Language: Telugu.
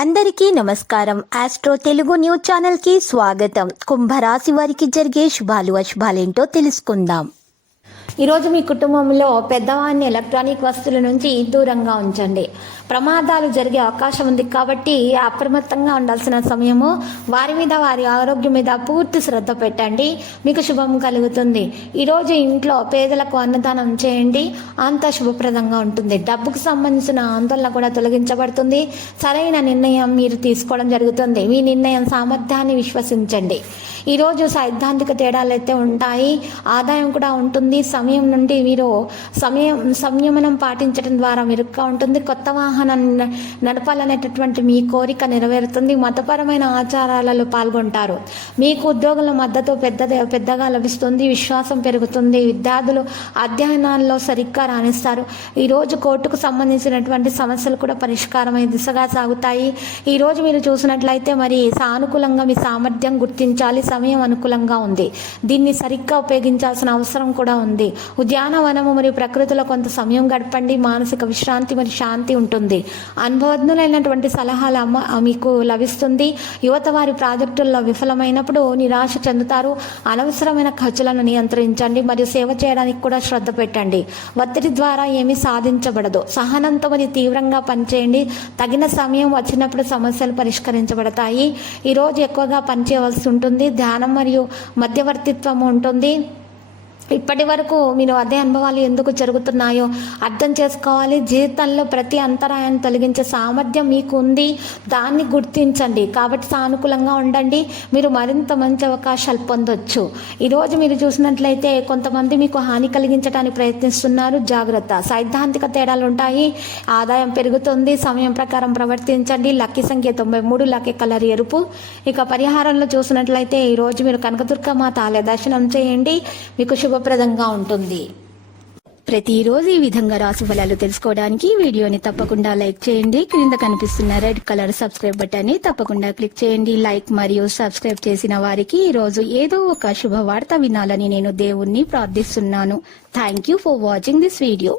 అందరికీ నమస్కారం. ఆస్ట్రో తెలుగు న్యూస్ ఛానల్ కి స్వాగతం. కుంభరాశి వారికి జరిగే శుభాలు అశుభాలేంటో తెలుసుకుందాం. ఈరోజు మీ కుటుంబంలో పెద్దవాడిని ఎలక్ట్రానిక్ వస్తువుల నుంచి దూరంగా ఉంచండి. ప్రమాదాలు జరిగే అవకాశం ఉంది కాబట్టి అప్రమత్తంగా ఉండాల్సిన సమయము. వారి మీద, వారి ఆరోగ్యం మీద పూర్తి శ్రద్ధ పెట్టండి. మీకు శుభం కలుగుతుంది. ఈరోజు ఇంట్లో పేదలకు అన్నదానం చేయండి. అంత శుభప్రదంగా ఉంటుంది. డబ్బుకు సంబంధించిన ఆందోళన కూడా తొలగించబడుతుంది. సరైన నిర్ణయం మీరు తీసుకోవడం జరుగుతుంది. మీ నిర్ణయం సామర్థ్యాన్ని విశ్వసించండి. ఈరోజు సైద్ధాంతిక తేడాలు అయితే ఉంటాయి. ఆదాయం కూడా ఉంటుంది. సమయం నుండి మీరు సంయమనం పాటించడం ద్వారా మెరుగ్గా ఉంటుంది. కొత్త వాహనం నడపాలనేటటువంటి మీ కోరిక నెరవేరుతుంది. మతపరమైన ఆచారాలలో పాల్గొంటారు. మీకు ఉద్యోగుల మద్దతు పెద్దగా లభిస్తుంది. విశ్వాసం పెరుగుతుంది. విద్యార్థులు అధ్యయనాల్లో సరిగ్గా రాణిస్తారు. ఈరోజు కోర్టుకు సంబంధించినటువంటి సమస్యలు కూడా పరిష్కారమయ్యే దిశగా సాగుతాయి. ఈరోజు మీరు చూసినట్లయితే మరి సానుకూలంగా మీ సామర్థ్యం గుర్తించాలి. సమయం అనుకూలంగా ఉంది. దీన్ని సరిగ్గా ఉపయోగించాల్సిన అవసరం కూడా ఉంది. ఉద్యానవనము మరియు ప్రకృతిలో కొంత సమయం గడపండి. మానసిక విశ్రాంతి మరియు శాంతి ఉంటుంది. అనుభవజ్ఞులైనటువంటి సలహాలు మీకు లభిస్తుంది. యువత వారి ప్రాజెక్టుల్లో విఫలమైనప్పుడు నిరాశ చెందుతారు. అనవసరమైన ఖర్చులను నియంత్రించండి మరియు సేవ చేయడానికి కూడా శ్రద్ధ పెట్టండి. ఒత్తిడి ద్వారా ఏమీ సాధించబడదు. సహనంతో మరియు తీవ్రంగా పనిచేయండి. తగిన సమయం వచ్చినప్పుడు సమస్యలు పరిష్కరించబడతాయి. ఈరోజు ఎక్కువగా పనిచేయవలసి ఉంటుంది. ధ్యానం మరియు మధ్యవర్తిత్వం ఉంటుంది. ఇప్పటి వరకు మీరు అదే అనుభవాలు ఎందుకు జరుగుతున్నాయో అర్థం చేసుకోవాలి. జీవితంలో ప్రతి అంతరాయాన్ని తొలగించే సామర్థ్యం మీకు ఉంది. దాన్ని గుర్తించండి. కాబట్టి సానుకూలంగా ఉండండి. మీరు మరింత మంచి అవకాశాలు పొందొచ్చు. ఈరోజు మీరు చూసినట్లయితే కొంతమంది మీకు హాని కలిగించడానికి ప్రయత్నిస్తున్నారు. జాగ్రత్త. సైద్ధాంతిక తేడాలు ఉంటాయి. ఆదాయం పెరుగుతుంది. సమయం ప్రకారం ప్రవర్తించండి. లక్కీ సంఖ్య 93, లక్కీ కలర్ ఎరుపు. ఇక పరిహారంలో చూసినట్లయితే ఈరోజు మీరు కనకదుర్గమాత ఆలయ దర్శనం చేయండి. మీకు శుభప్రదంగా ఉంటుంది. ప్రతిరోజు ఈ విధంగా రాశి ఫలాలు తెలుసుకోవడానికి వీడియోని తప్పకుండా లైక్ చేయండి. క్రింద కనిపిస్తున్న రెడ్ కలర్ సబ్స్క్రైబ్ బటన్ ని తప్పకుండా క్లిక్ చేయండి. లైక్ మరియు సబ్స్క్రైబ్ చేసిన వారికి ఈ రోజు ఏదో ఒక శుభవార్త వినాలని నేను దేవుణ్ణి ప్రార్థిస్తున్నాను. Thank you for watching this video.